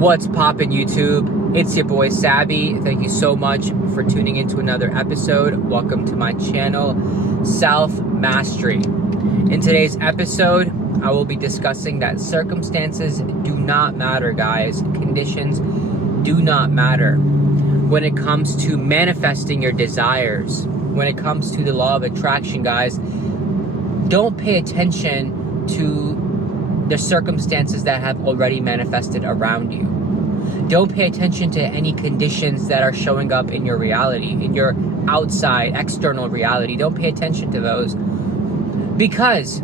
What's poppin' YouTube? It's your boy Sabby. Thank you so much for tuning into another episode. Welcome to my channel, Self Mastery. In today's episode, I will be discussing that circumstances do not matter, guys. Conditions do not matter. When it comes to manifesting your desires, when it comes to the law of attraction, guys, don't pay attention to the circumstances that have already manifested around you. Don't pay attention to any conditions that are showing up in your reality, in your outside, external reality. Don't pay attention to those, because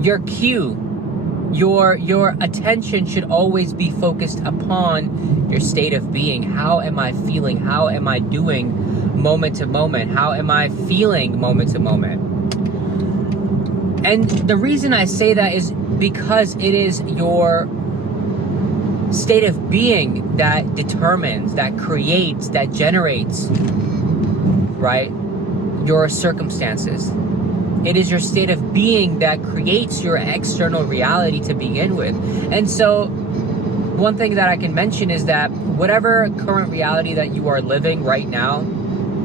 your cue, your attention should always be focused upon your state of being. How am I feeling? How am I doing moment to moment? How am I feeling moment to moment? And the reason I say that is because it is your state of being that determines, that creates, that generates, right, your circumstances. It is your state of being that creates your external reality to begin with. And so one thing that I can mention is that whatever current reality that you are living right now,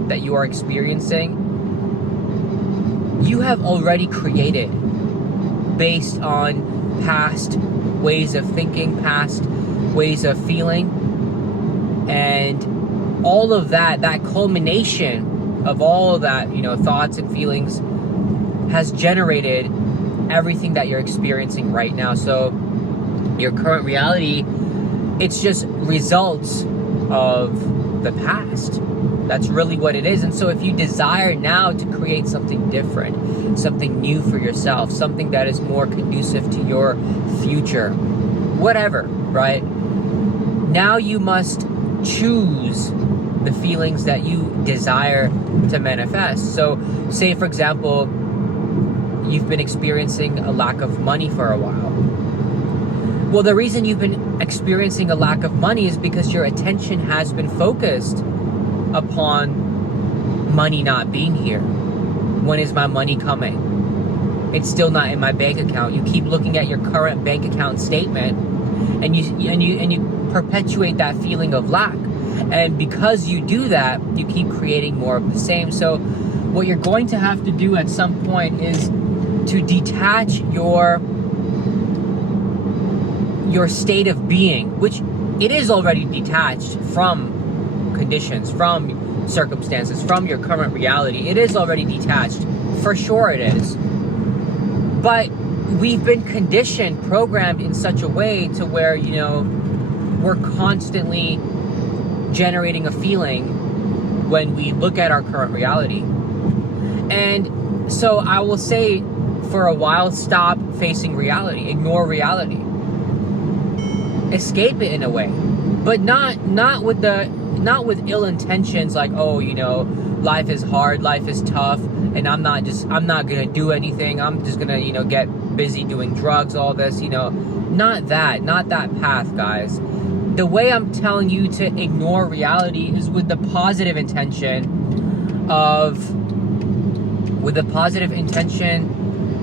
that you are experiencing, you have already created based on past ways of thinking, past ways of feeling, and all of that culmination of all of that, thoughts and feelings has generated everything that you're experiencing right now. So your current reality, it's just results of the past. That's really what it is. And so if you desire now to create something different, something new for yourself, something that is more conducive to your future, whatever, right? Now you must choose the feelings that you desire to manifest. So say, for example, you've been experiencing a lack of money for a while. Well, the reason you've been experiencing a lack of money is because your attention has been focused upon money not being here. When is my money coming? It's still not in my bank account. You keep looking at your current bank account statement, and you perpetuate that feeling of lack. And because you do that, you keep creating more of the same. So what you're going to have to do at some point is to detach your state of being, which it is already detached from conditions, from circumstances, from your current reality. It is already detached. For sure it is. But we've been conditioned, programmed in such a way to where, we're constantly generating a feeling when we look at our current reality. And so I will say, for a while, stop facing reality. Ignore reality. Escape it in a way. But not with ill intentions, like, life is hard, life is tough, and I'm not gonna do anything. I'm just gonna, get busy doing drugs, all this, not that path, guys. The way I'm telling you to ignore reality is with the positive intention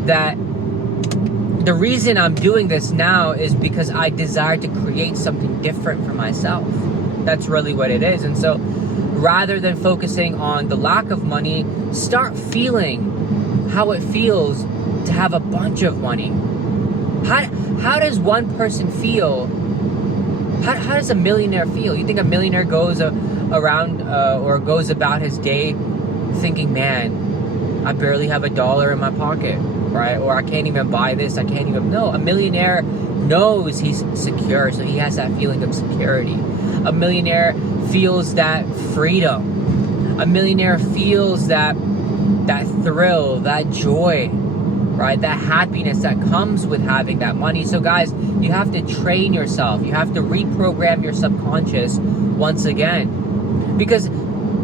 that the reason I'm doing this now is because I desire to create something different for myself. That's really what it is. And so rather than focusing on the lack of money, start feeling how it feels to have a bunch of money. How does one person feel? How does a millionaire feel? You think a millionaire goes around or goes about his day thinking, man, I barely have $1 in my pocket, right? Or I can't even buy this, I can't even... No, a millionaire knows he's secure, so he has that feeling of security. A millionaire feels that freedom. A millionaire feels that thrill, that joy, right? That happiness that comes with having that money. So guys, you have to train yourself. You have to reprogram your subconscious once again. Because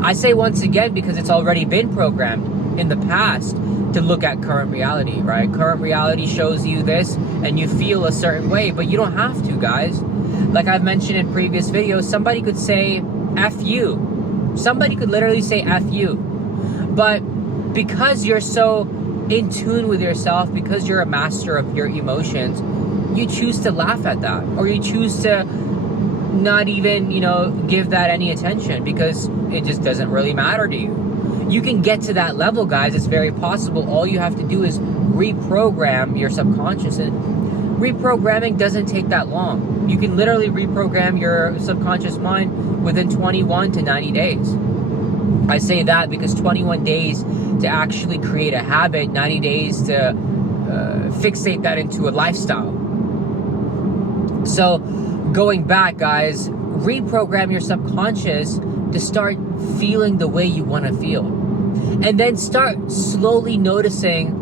I say once again because it's already been programmed in the past to look at current reality, right? Current reality shows you this and you feel a certain way, but you don't have to, guys. Like I've mentioned in previous videos, somebody could say F you. Somebody could literally say F you. But because you're so in tune with yourself, because you're a master of your emotions, you choose to laugh at that, or you choose to not even, give that any attention because it just doesn't really matter to you. You can get to that level, guys. It's very possible. All you have to do is reprogram your subconscious, and reprogramming doesn't take that long. You can literally reprogram your subconscious mind within 21 to 90 days. I say that because 21 days to actually create a habit, 90 days to fixate that into a lifestyle. So going back, guys, reprogram your subconscious to start feeling the way you want to feel. And then start slowly noticing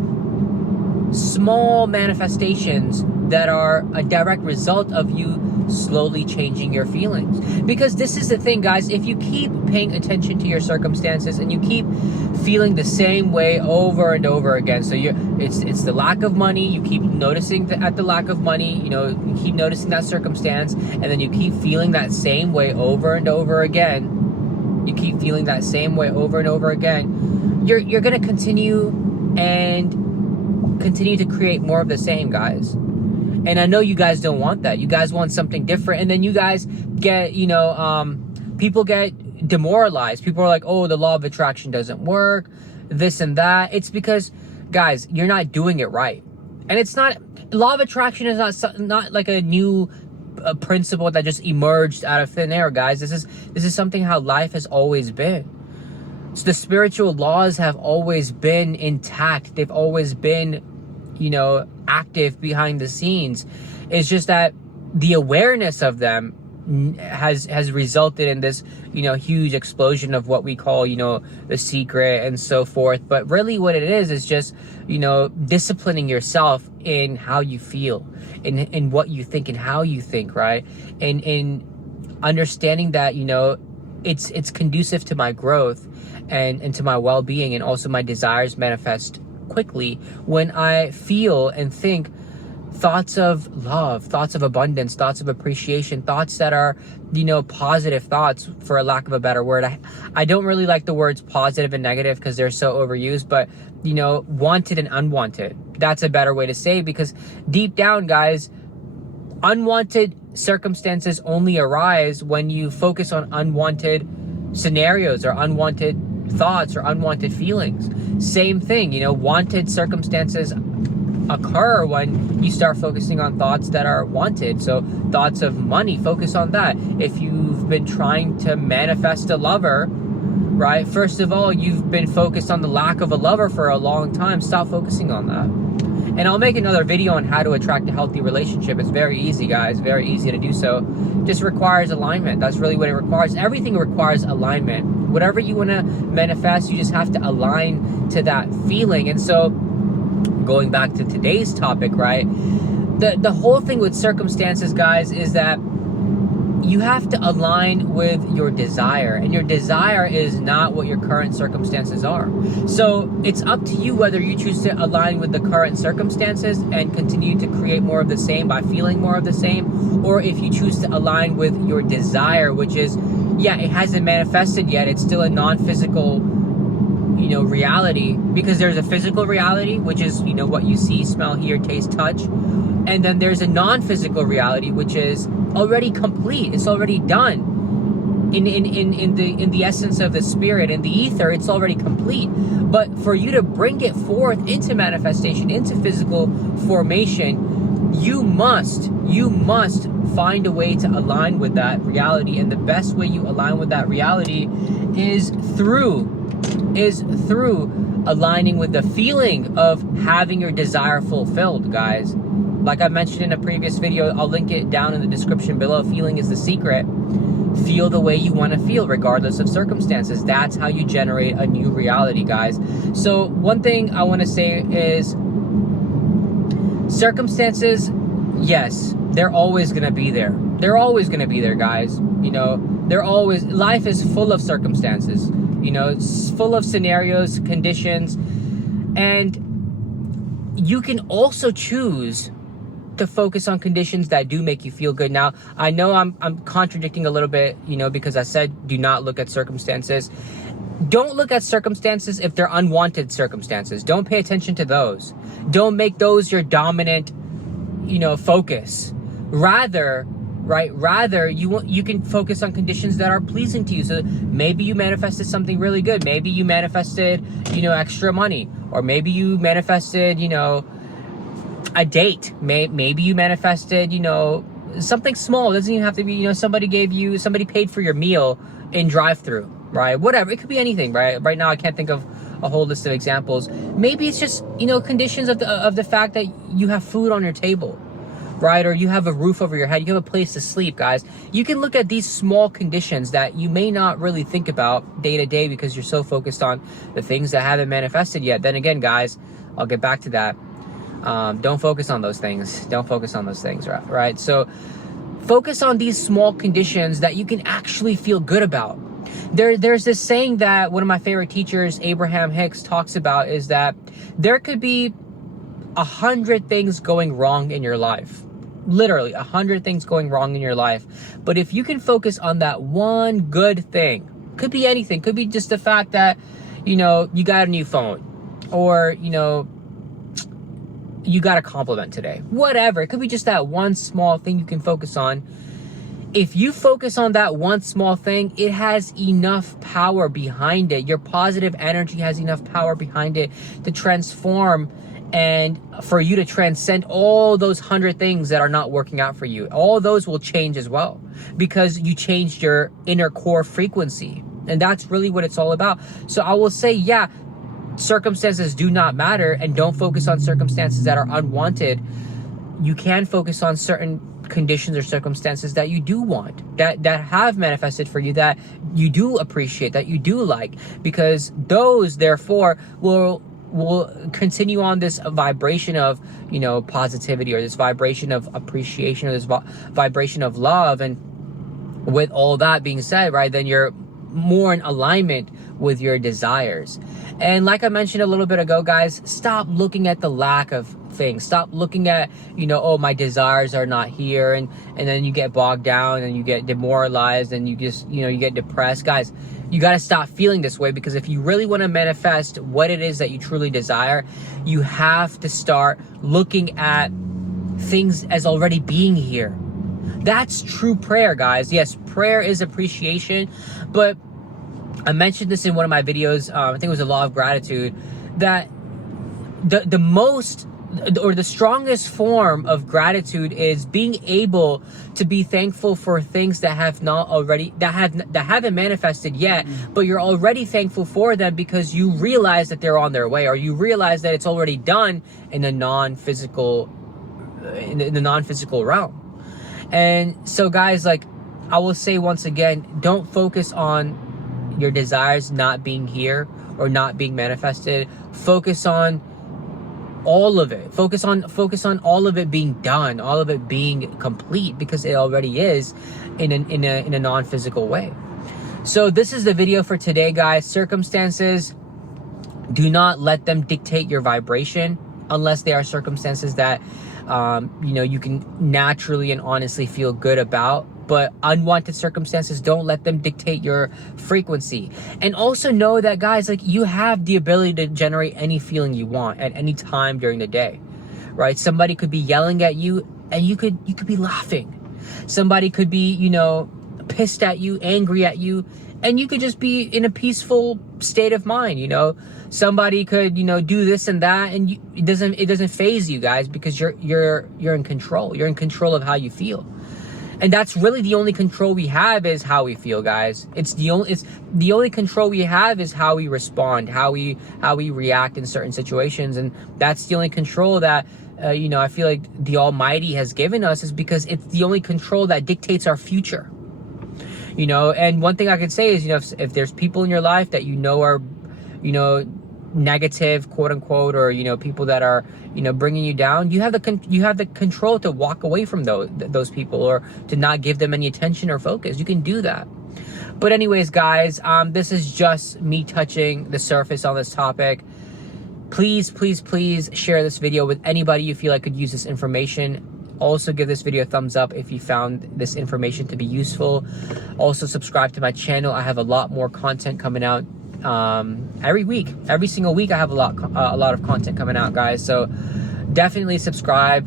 small manifestations that are a direct result of you slowly changing your feelings. Because this is the thing, guys, if you keep paying attention to your circumstances and you keep feeling the same way over and over again, so it's the lack of money, you keep noticing the lack of money, you keep noticing that circumstance, and then you keep feeling that same way over and over again, you keep feeling that same way over and over again, you're going to continue to create more of the same, guys. And I know you guys don't want that. You guys want something different. And then you guys get, people get demoralized. People are like, oh, the law of attraction doesn't work, this and that. It's because, guys, you're not doing it right. And it's not, law of attraction is not like a new principle that just emerged out of thin air, guys. This is something how life has always been. So the spiritual laws have always been intact. They've always been, active behind the scenes. It's just that the awareness of them has resulted in this, huge explosion of what we call, the secret and so forth. But really what it is just, disciplining yourself in how you feel, in what you think and how you think, right? And in understanding that, it's conducive to my growth and to my well-being, and also my desires manifest quickly when I feel and think thoughts of love, thoughts of abundance, thoughts of appreciation, thoughts that are, positive thoughts, for a lack of a better word. I don't really like the words positive and negative because they're so overused, but, wanted and unwanted. That's a better way to say, because deep down, guys, unwanted circumstances only arise when you focus on unwanted scenarios or unwanted thoughts or unwanted feelings. Same thing, wanted circumstances occur when you start focusing on thoughts that are wanted. So thoughts of money, focus on that. If you've been trying to manifest a lover, right, first of all, you've been focused on the lack of a lover for a long time. Stop focusing on that. And I'll make another video on how to attract a healthy relationship. It's very easy, guys, very easy to do so. Just requires alignment. That's really what it requires. Everything requires alignment. Whatever you want to manifest, you just have to align to that feeling. And so going back to today's topic, right, the whole thing with circumstances, guys, is that you have to align with your desire, and your desire is not what your current circumstances are. So it's up to you whether you choose to align with the current circumstances and continue to create more of the same by feeling more of the same, or if you choose to align with your desire, which is, it hasn't manifested yet. It's still a non-physical, reality, because there's a physical reality, which is, what you see, smell, hear, taste, touch. And then there's a non-physical reality, which is already complete. It's already done. In the essence of the spirit, in the ether, it's already complete. But for you to bring it forth into manifestation, into physical formation, you must find a way to align with that reality. And the best way you align with that reality is through aligning with the feeling of having your desire fulfilled, guys. Like I mentioned in a previous video, I'll link it down in the description below. Feeling is the secret. Feel the way you want to feel regardless of circumstances. That's how you generate a new reality, guys. So one thing I want to say is, circumstances, yes, they're always going to be there. They're always going to be there, guys. Life is full of circumstances. It's full of scenarios, conditions, and you can also choose to focus on conditions that do make you feel good. Now, I know I'm contradicting a little bit, because I said do not look at circumstances. Don't look at circumstances if they're unwanted circumstances. Don't pay attention to those. Don't make those your dominant, focus. Rather right? Rather, you can focus on conditions that are pleasing to you. So maybe you manifested something really good. Maybe you manifested, extra money, or maybe you manifested, a date. Maybe you manifested, something small. It doesn't even have to be, somebody paid for your meal in drive-thru, right? Whatever. It could be anything, right? Right now, I can't think of a whole list of examples. Maybe it's just, conditions of the fact that you have food on your table, right? Or you have a roof over your head. You have a place to sleep, guys. You can look at these small conditions that you may not really think about day to day because you're so focused on the things that haven't manifested yet. Then again, guys, I'll get back to that. Don't focus on those things. Don't focus on those things, right? So focus on these small conditions that you can actually feel good about. There's this saying that one of my favorite teachers, Abraham Hicks, talks about, is that there could be 100 things going wrong in your life. Literally 100 things going wrong in your life. But if you can focus on that one good thing, could be anything, could be just the fact that, you got a new phone, or, you got a compliment today, whatever. It could be just that one small thing you can focus on. If you focus on that one small thing, it has enough power behind it. Your positive energy has enough power behind it to transform and for you to transcend all those 100 things that are not working out for you. All those will change as well because you changed your inner core frequency. And that's really what it's all about. So I will say, yeah, circumstances do not matter, and don't focus on circumstances that are unwanted. You can focus on certain conditions or circumstances that you do want, that have manifested for you, that you do appreciate, that you do like, because those therefore will continue on this vibration of positivity, or this vibration of appreciation, or this vibration of love. And with all that being said, right, then you're more in alignment with your desires. And like I mentioned a little bit ago, guys, stop looking at the lack of things. Stop looking at, oh, my desires are not here, and then you get bogged down and you get demoralized and you just, you get depressed. Guys, you got to stop feeling this way, because if you really want to manifest what it is that you truly desire, you have to start looking at things as already being here. That's true prayer, guys. Yes, prayer is appreciation, but I mentioned this in one of my videos, I think it was the Law of Gratitude, that the most, or the strongest form of gratitude is being able to be thankful for things that have not already, that haven't manifested yet, but you're already thankful for them because you realize that they're on their way, or you realize that it's already done in the non-physical, in the non-physical realm. And so, guys, like I will say once again, don't focus on your desires not being here or not being manifested. Focus on all of it. Focus on all of it being done, all of it being complete, because it already is in a non-physical way. So this is the video for today, guys. Circumstances, do not let them dictate your vibration, unless they are circumstances that you can naturally and honestly feel good about. But unwanted circumstances, don't let them dictate your frequency. And also know that, guys, like, you have the ability to generate any feeling you want at any time during the day, right? Somebody could be yelling at you and you could be laughing. Somebody could be, pissed at you, angry at you, and you could just be in a peaceful state of mind. Somebody could, do this and that, and it doesn't faze you, guys, because you're in control. You're in control of how you feel. And that's really the only control we have, is how we feel, guys. It's the only control we have is how we respond, how we react in certain situations. And that's the only control that, I feel like the Almighty has given us, is because it's the only control that dictates our future. And one thing I could say is, if there's people in your life that are, negative, quote unquote, or people that are bringing you down, you have the control to walk away from those people, or to not give them any attention or focus. You can do that. But anyways, guys, this is just me touching the surface on this topic. Please share this video with anybody you feel like could use this information. Also, give this video a thumbs up if you found this information to be useful. Also, subscribe to my channel. I have a lot more content coming out every single week. I have a lot of content coming out, guys, so definitely subscribe.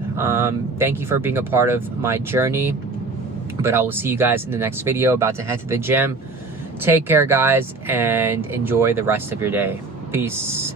Thank you for being a part of my journey, But I will see you guys in the next video. About to head to the gym. Take care, guys, and enjoy the rest of your day. Peace.